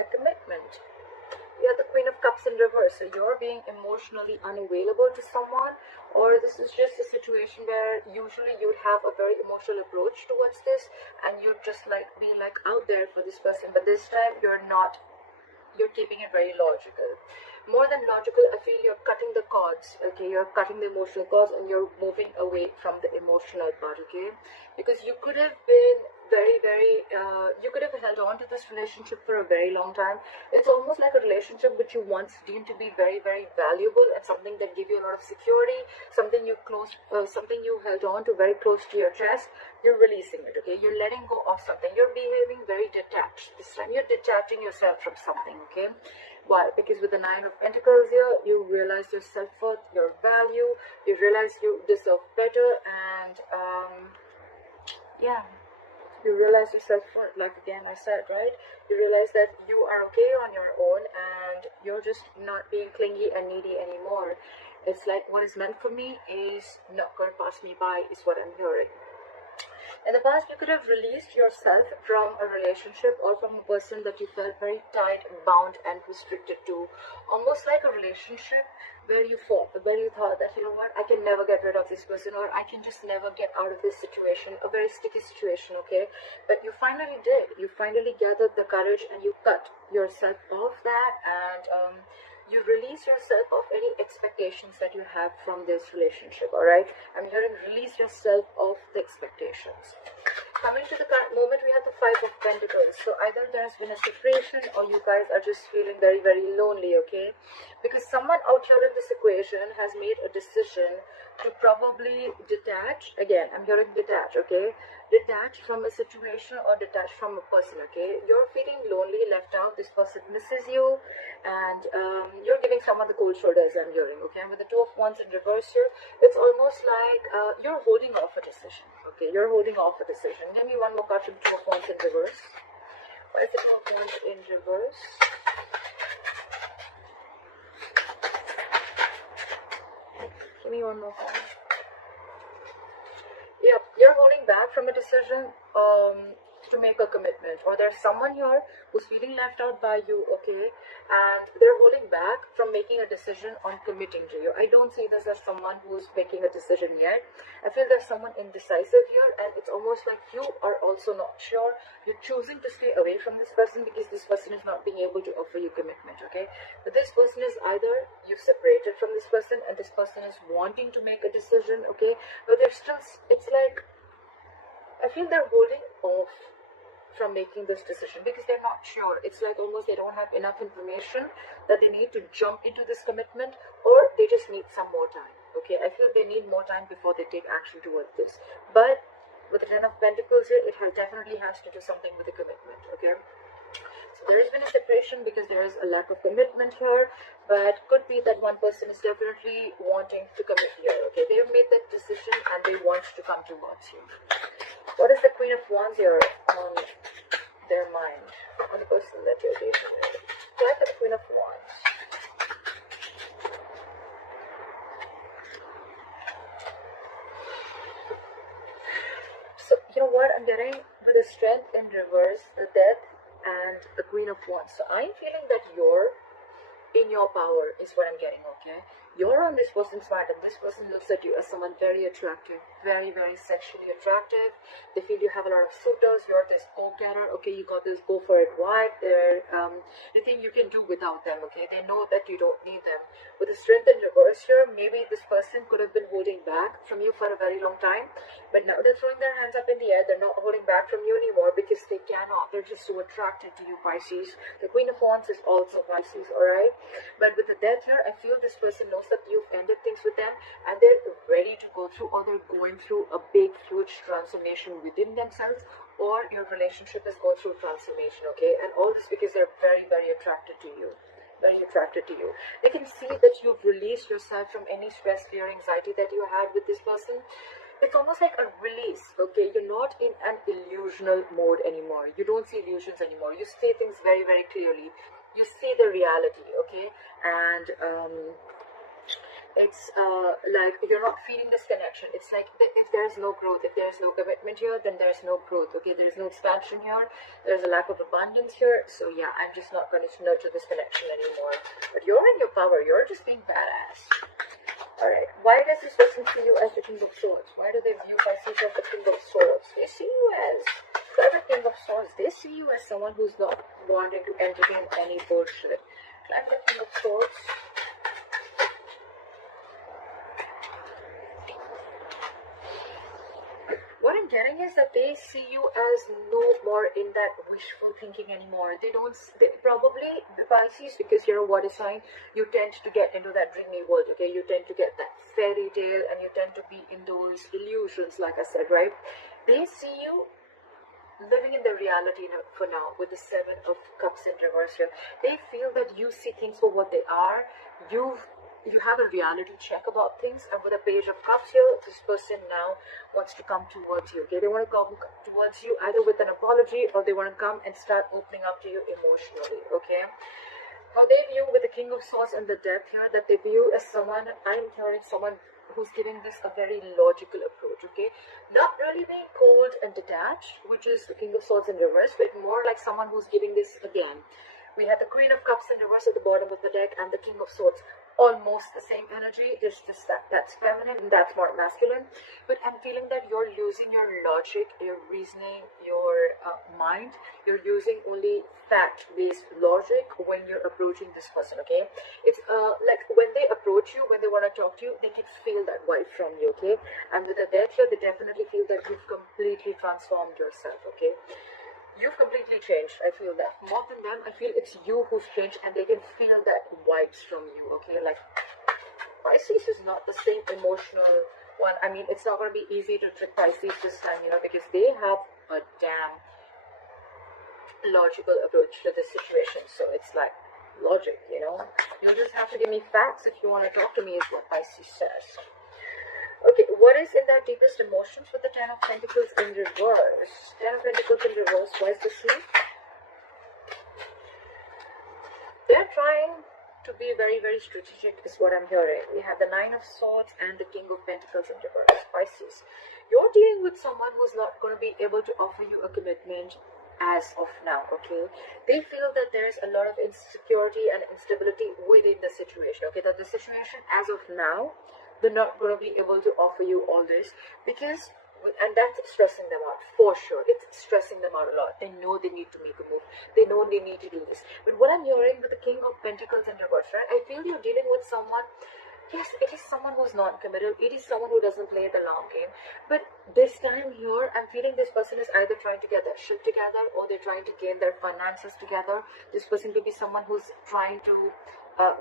a commitment. You're the Queen of Cups in reverse, so you're being emotionally unavailable to someone, or this is just a situation where usually you'd have a very emotional approach towards this, and you'd just like be like out there for this person, but this time you're not. You're keeping it very logical. More than logical, I feel you're cutting the cords, okay? You're cutting the emotional cords and you're moving away from the emotional part, okay? Because you could have been you could have held on to this relationship for a very long time. It's almost like a relationship which you once deemed to be very, very valuable and something that gave you a lot of security, something you held on to very close to your chest. You're releasing it, okay? You're letting go of something. You're behaving very detached this time. You're detaching yourself from something, okay? Why? Because with the Nine of Pentacles here, you realize your self-worth, your value, you realize you deserve better, and yeah, you realize your self-worth, like again I said, right? You realize that you are okay on your own and you're just not being clingy and needy anymore. It's like what is meant for me is not going to pass me by, is what I'm hearing. In the past, you could have released yourself from a relationship or from a person that you felt very tied, bound, and restricted to. Almost like a relationship where you thought that, you know what, I can never get rid of this person, or I can just never get out of this situation, a very sticky situation, okay? But you finally did. You finally gathered the courage and you cut yourself off that, and you release yourself of any expectations that you have from this relationship, all right? I'm hearing release yourself of the expectations. Coming to the current moment, we have the Five of Pentacles. So either there's been a separation or you guys are just feeling very, very lonely, okay? Because someone out here in this equation has made a decision to probably detach. Again, I'm hearing detach, okay? Detach from a situation or detach from a person, okay? You're feeling lonely, left out. This person misses you, and you're giving someone the cold shoulders, I'm hearing, okay? And with the Two of Wands in reverse here, it's almost like you're holding off a decision, okay? You're holding off a decision. Give me one more card from Two of Wands in reverse. Why is the Two of Wands in reverse? Give me one more card. Yep, you're holding back from a decision to make a commitment, or there's someone here who's feeling left out by you, okay, and they're holding back from making a decision on committing to you. I don't see this as someone who's making a decision yet. I feel there's someone indecisive here, and it's almost like you are also not sure. You're choosing to stay away from this person because this person is not being able to offer you commitment, okay? But this person is either you've separated from this person and this person is wanting to make a decision, okay, but they're still, it's like, I feel they're holding off from making this decision because they're not sure. It's like almost they don't have enough information that they need to jump into this commitment, or they just need some more time, okay? I feel they need more time before they take action towards this. But with the Ten of Pentacles here, it definitely has to do something with the commitment, okay? So there has been a separation because there is a lack of commitment here, but could be that one person is definitely wanting to commit here, okay? They have made that decision and they want to come towards you. What is the Queen of Wands here on their mind, on the person that you're dating with? Why the Queen of Wands? So, you know what I'm getting? With the Strength in reverse, the Death, and the Queen of Wands. So I'm feeling that you're in your power is what I'm getting, okay? You're on this person's mind and this person looks at you as someone very attractive, very, very sexually attractive. They feel you have a lot of suitors. You're this go-getter, okay? You got this go for it vibe. They're nothing you can do without them, okay? They know that you don't need them. With the Strength in reverse here, maybe this person could have been holding back from you for a very long time, but now they're throwing their hands up in the air. They're not holding back from you anymore because they cannot. They're just so attracted to you, Pisces. The Queen of Wands is also Pisces, alright? But with the Death here, I feel this person knows that you've ended things with them and they're ready to go through, or they're going through a big, huge transformation within themselves, or your relationship is going through transformation, okay? And all this because they're very, very attracted to you. Very attracted to you. They can see that you've released yourself from any stress, fear, anxiety that you had with this person. It's almost like a release, okay? You're not in an illusional mode anymore. You don't see illusions anymore. You see things very, very clearly. You see the reality, okay? And It's like you're not feeling this connection. It's like if there's no growth, if there's no commitment here, then there's no growth. Okay, there's no expansion here. There's a lack of abundance here. So yeah, I'm just not going to nurture this connection anymore. But you're in your power. You're just being badass. Alright, why does this person see you as the King of Swords? Why do they view Pisces as the King of Swords? They see you as the King of Swords. They see you as someone who's not wanting to entertain any bullshit. I'm the King of Swords. What I'm getting is that they see you as no more in that wishful thinking anymore. They probably, the Pisces, because you're a water sign, you tend to get into that dreamy world, okay? You tend to get that fairy tale and you tend to be in those illusions, like I said, right? They see you living in the reality for now with the Seven of Cups in reverse here. They feel that you see things for what they are. You have a reality check about things, and with a Page of Cups here, this person now wants to come towards you. Okay, they want to come towards you either with an apology or they want to come and start opening up to you emotionally. Okay, how they view with the King of Swords and the Death here, that they view as someone, I'm hearing someone who's giving this a very logical approach. Okay, not really being cold and detached, which is the King of Swords in reverse, but more like someone who's giving this again. We have the Queen of Cups in reverse at the bottom of the deck and the King of Swords. Almost the same energy. It's just that's feminine and that's more masculine. But I'm feeling that you're using your logic, your reasoning, your mind. You're using only fact-based logic when you're approaching this person. Okay, it's like when they approach you, when they want to talk to you, they can feel that vibe from you. Okay, and with the Death here, they definitely feel that you've completely transformed yourself. Okay, you've completely changed. I feel that. More than them, I feel it's you who's changed and they can feel that vibes from you, okay? Like, Pisces is not the same emotional one. I mean, it's not going to be easy to trick Pisces this time, you know, because they have a damn logical approach to this situation. So it's like logic, you know? You just have to give me facts if you want to talk to me, is what Pisces says. Okay, what is in their deepest emotions with the Ten of Pentacles in reverse? Ten of Pentacles in reverse, why is this here? They're trying to be very, very strategic is what I'm hearing. We have the Nine of Swords and the King of Pentacles in reverse. Pisces, you're dealing with someone who's not going to be able to offer you a commitment as of now, okay? They feel that there's a lot of insecurity and instability within the situation, okay? That the situation as of now, they're not going to be able to offer you all this because, and that's stressing them out for sure. It's stressing them out a lot. They know they need to make a move. They know they need to do this. But what I'm hearing with the King of Pentacles in reverse, right? I feel you're dealing with someone. Yes, it is someone who's non-committal. It is someone who doesn't play the long game. But this time here, I'm feeling this person is either trying to get their shit together or they're trying to gain their finances together. This person could be someone who's trying to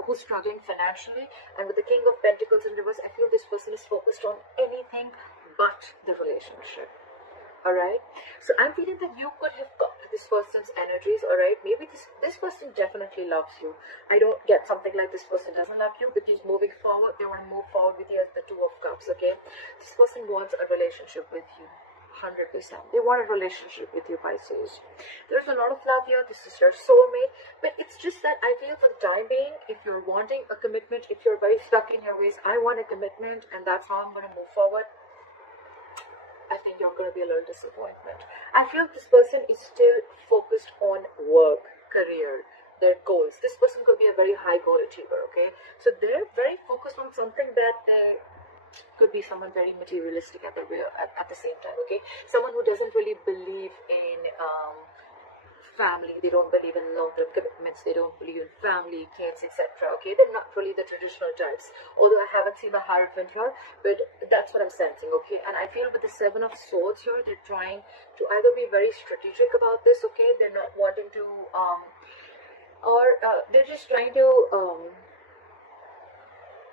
who's struggling financially, and with the King of Pentacles in reverse, I feel this person is focused on anything but the relationship. Alright, so I'm feeling that you could have got this person's energies. Alright, maybe this person definitely loves you. I don't get something like this person doesn't love you, because moving forward, they want to move forward with you as the Two of Cups. Okay, this person wants a relationship with you. 100%. They want a relationship with you, Pisces. There's a lot of love here. This is your soulmate. But it's just that I feel for the time being, if you're wanting a commitment, if you're very stuck in your ways, I want a commitment and that's how I'm going to move forward, I think you're going to be a little disappointment. I feel this person is still focused on work, career, their goals. This person could be a very high goal achiever, okay? So they're very focused on something that they could be someone very materialistic at the same time, okay? Someone who doesn't really believe in family. They don't believe in long-term commitments. They don't believe in family, kids, etc. Okay, they're not really the traditional types. Although I haven't seen a Hierophant here, but that's what I'm sensing. Okay, and I feel with the Seven of Swords here, they're trying to either be very strategic about this. Okay, they're not wanting to, they're just trying to.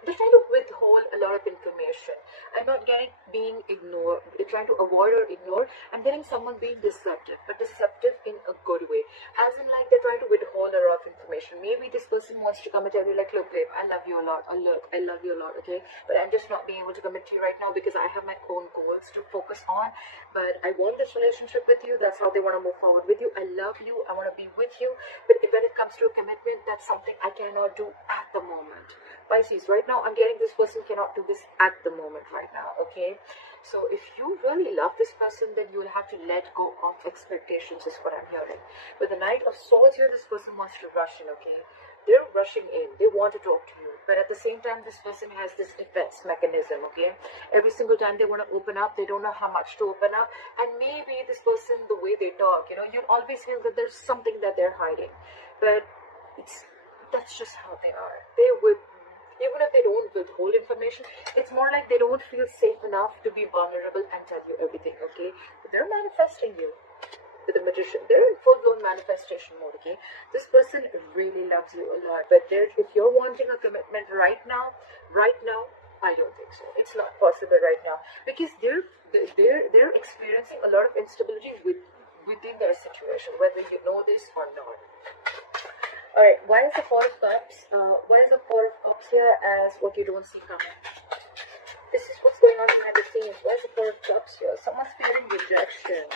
They're trying to withhold a lot of information. I'm not getting being ignored. They're trying to avoid or ignore. I'm getting someone being deceptive, but deceptive in a good way. As in, like, they're trying to withhold a lot of information. Maybe this person wants to come and tell you, like, look, babe, I love you a lot. Or look, I love you a lot, okay? But I'm just not being able to commit to you right now because I have my own goals to focus on. But I want this relationship with you. That's how they want to move forward with you. I love you. I want to be with you. But when it comes to a commitment, that's something I cannot do at the moment. Pisces, right now I'm getting this person cannot do this at the moment right now, okay? So if you really love this person, then you will have to let go of expectations, is what I'm hearing. With the Knight of Swords here, this person wants to rush in, okay? They're rushing in. They want to talk to you. But at the same time, this person has this defense mechanism, okay? Every single time they want to open up, they don't know how much to open up. And maybe this person, the way they talk, you know, you always feel that there's something that they're hiding. But that's just how they are. They would, even if they don't withhold information, it's more like they don't feel safe enough to be vulnerable and tell you everything, okay? But they're manifesting you. With the Magician, they're in full-blown manifestation mode, okay? This person really loves you a lot, but if you're wanting a commitment right now, I don't think so. It's not possible right now, because they're experiencing a lot of instability within their situation, whether you know this or not. All right, why is the Four of Cups? Why is the Four of Cups here as what you don't see coming? This is what's going on behind the scenes. Why is the Four of Cups here? Someone's fearing rejection.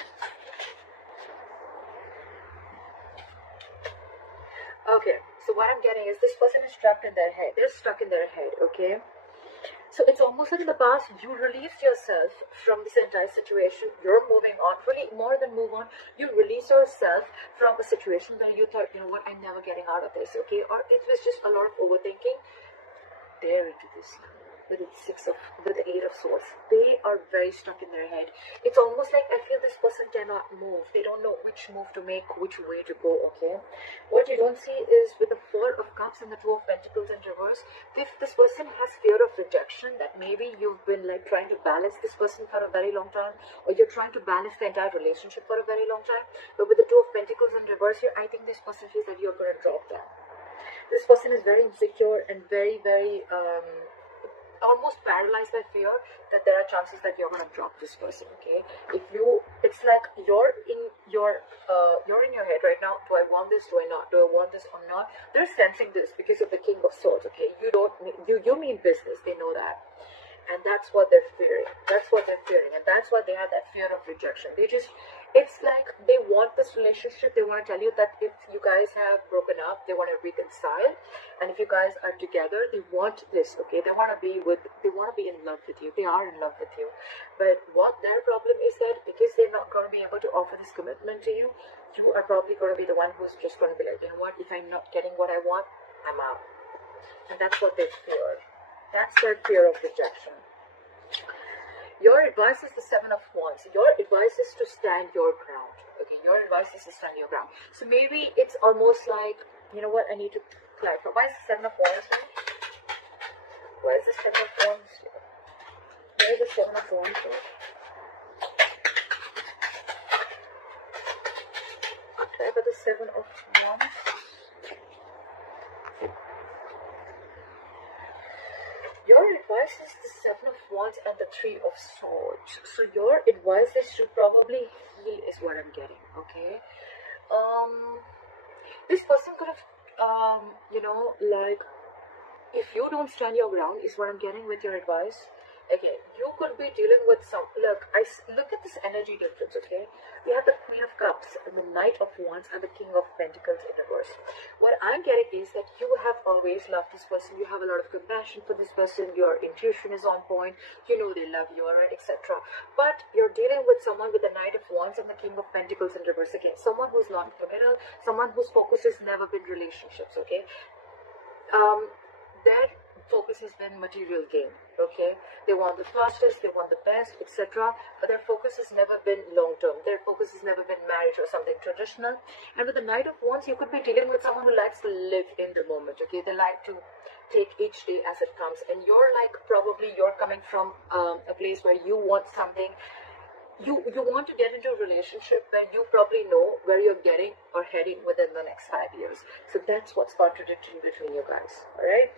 Okay, so what I'm getting is this person is trapped in their head. They're stuck in their head, okay? So it's almost like in the past, you released yourself from this entire situation. You're moving on. Really, more than move on, you release yourself from a situation where you thought, you know what, I'm never getting out of this, okay? Or it was just a lot of overthinking. They're into this now. With the Eight of Swords, they are very stuck in their head. It's almost like I feel this person cannot move. They don't know which move to make, which way to go, okay? What you don't see is with the Four of Cups and the Two of Pentacles in reverse, if this person has fear of rejection, that maybe you've been like trying to balance this person for a very long time, or you're trying to balance the entire relationship for a very long time. But with the Two of Pentacles in reverse here, I think this person feels that you're going to drop them. This person is very insecure and very, very almost paralyzed by fear that there are chances that you're going to drop this person, okay? It's like you're in your head right now. Do I want this? Do I not? Do I want this or not? They're sensing this because of the King of Swords, okay? You mean business. They know that. And that's what they're fearing. That's what they're fearing. And that's why they have that fear of rejection. It's like they want this relationship. They want to tell you that if you guys have broken up, they want to reconcile. And if you guys are together, they want this, okay? They want to be in love with you. They are in love with you. But what their problem is that because they're not going to be able to offer this commitment to you, you are probably going to be the one who's just going to be like, you know what? If I'm not getting what I want, I'm out. And that's what they fear. That's their fear of rejection. Your advice is the Seven of Wands. Your advice is to stand your ground. Okay, your advice is to stand your ground. So maybe it's almost like, you know what, I need to clarify. Why is the Seven of Wands here? Why is the Seven of Wands here? Where is the Seven of Wands here? Try about the Seven of Wands. Your advice is the Seven of Wands and the Three of Swords. So your advice is to probably heal is what I'm getting, okay? This person could have, like, if you don't stand your ground is what I'm getting with your advice. Okay, you could be dealing with look at this energy difference, okay? We have the Queen of Cups and the Knight of Wands and the King of Pentacles in reverse. What I'm getting is that you have always loved this person. You have a lot of compassion for this person. Your intuition is on point. You know they love you, alright, etc. But you're dealing with someone with the Knight of Wands and the King of Pentacles in reverse again. Someone who's not committal, someone whose focus has never been relationships, okay? Their focus has been material gain, okay? They want the fastest, they want the best, etc. But their focus has never been long-term. Their focus has never been marriage or something traditional. And with the Knight of Wands, you could be dealing with someone who likes to live in the moment, okay? They like to take each day as it comes. And you're like, probably you're coming from a place where you want something. You want to get into a relationship where you probably know where you're getting or heading within the next 5 years. So that's what's contradicting between you guys, all right?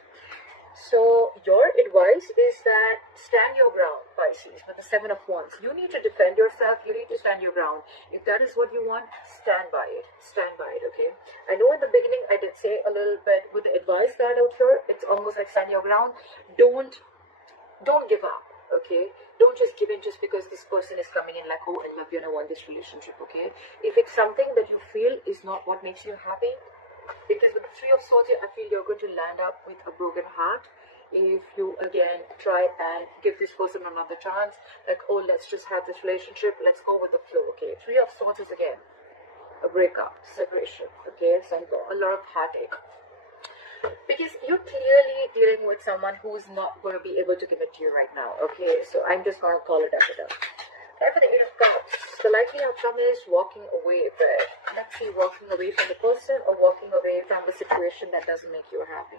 So your advice is that stand your ground, Pisces, with the Seven of Wands. You need to defend yourself. You need to stand your ground. If that is what you want, stand by it. Stand by it, okay? I know in the beginning I did say a little bit with the advice card out here, it's almost like stand your ground. Don't give up, okay? Don't just give in just because this person is coming in like, oh, I love you and I want this relationship, okay? If it's something that you feel is not what makes you happy, Because with the Three of Swords here, I feel you're going to land up with a broken heart if you again try and give this person another chance. Like, oh, let's just have this relationship, let's go with the flow. Okay, Three of Swords is again a breakup, separation. Okay, so a lot of heartache, because you're clearly dealing with someone who's not going to be able to give it to you right now. Okay, so I'm just going to call it as it is. Okay, for the Eight of Cups, the likely outcome is walking away, but let's see, walking away from the person or walking away from the situation that doesn't make you happy.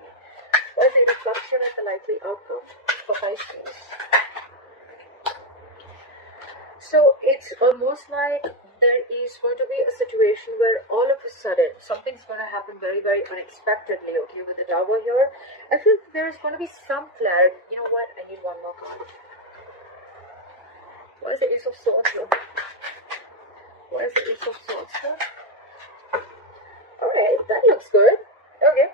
What is the Eight of Cups here as the likely outcome for Pisces? So it's almost like there is going to be a situation where all of a sudden something's going to happen very, very unexpectedly. Okay, with the Tower here, I feel there's going to be some clarity. You know what? I need one more card. What is the Ace of Swords here? What is the Ace of Swords here? Alright, that looks good. Okay.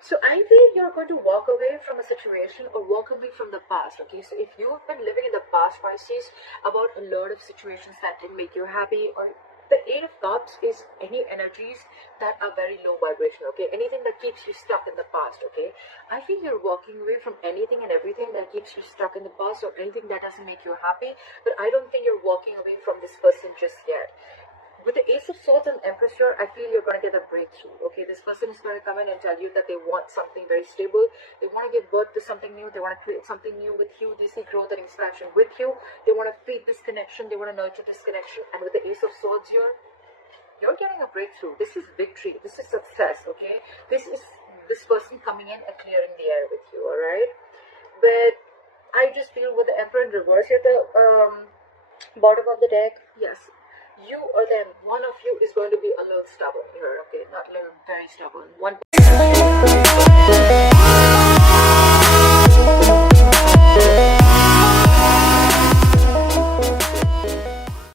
So I feel you're going to walk away from a situation or walk away from the past. Okay, so if you've been living in the past, Pisces, about a lot of situations that didn't make you happy, or the Eight of Cups is any energies that are very low vibration. Okay, anything that keeps you stuck in the past. Okay, I feel you're walking away from anything and everything that keeps you stuck in the past or anything that doesn't make you happy, but I don't think you're walking away from this person just yet. With the Ace of Swords and Empress here, I feel you're going to get a breakthrough. Okay, this person is going to come in and tell you that they want something very stable. They want to give birth to something new. They want to create something new with you. They see growth and expansion with you. They want to feed this connection. They want to nurture this connection. And with the Ace of Swords here, you're getting a breakthrough. This is victory. This is success. Okay, this is this person coming in and clearing the air with you. All right, but I just feel with the Emperor in reverse here, the bottom of the deck, yes, you or them, one of you is going to be a little stubborn here. Okay, not little, very stubborn. One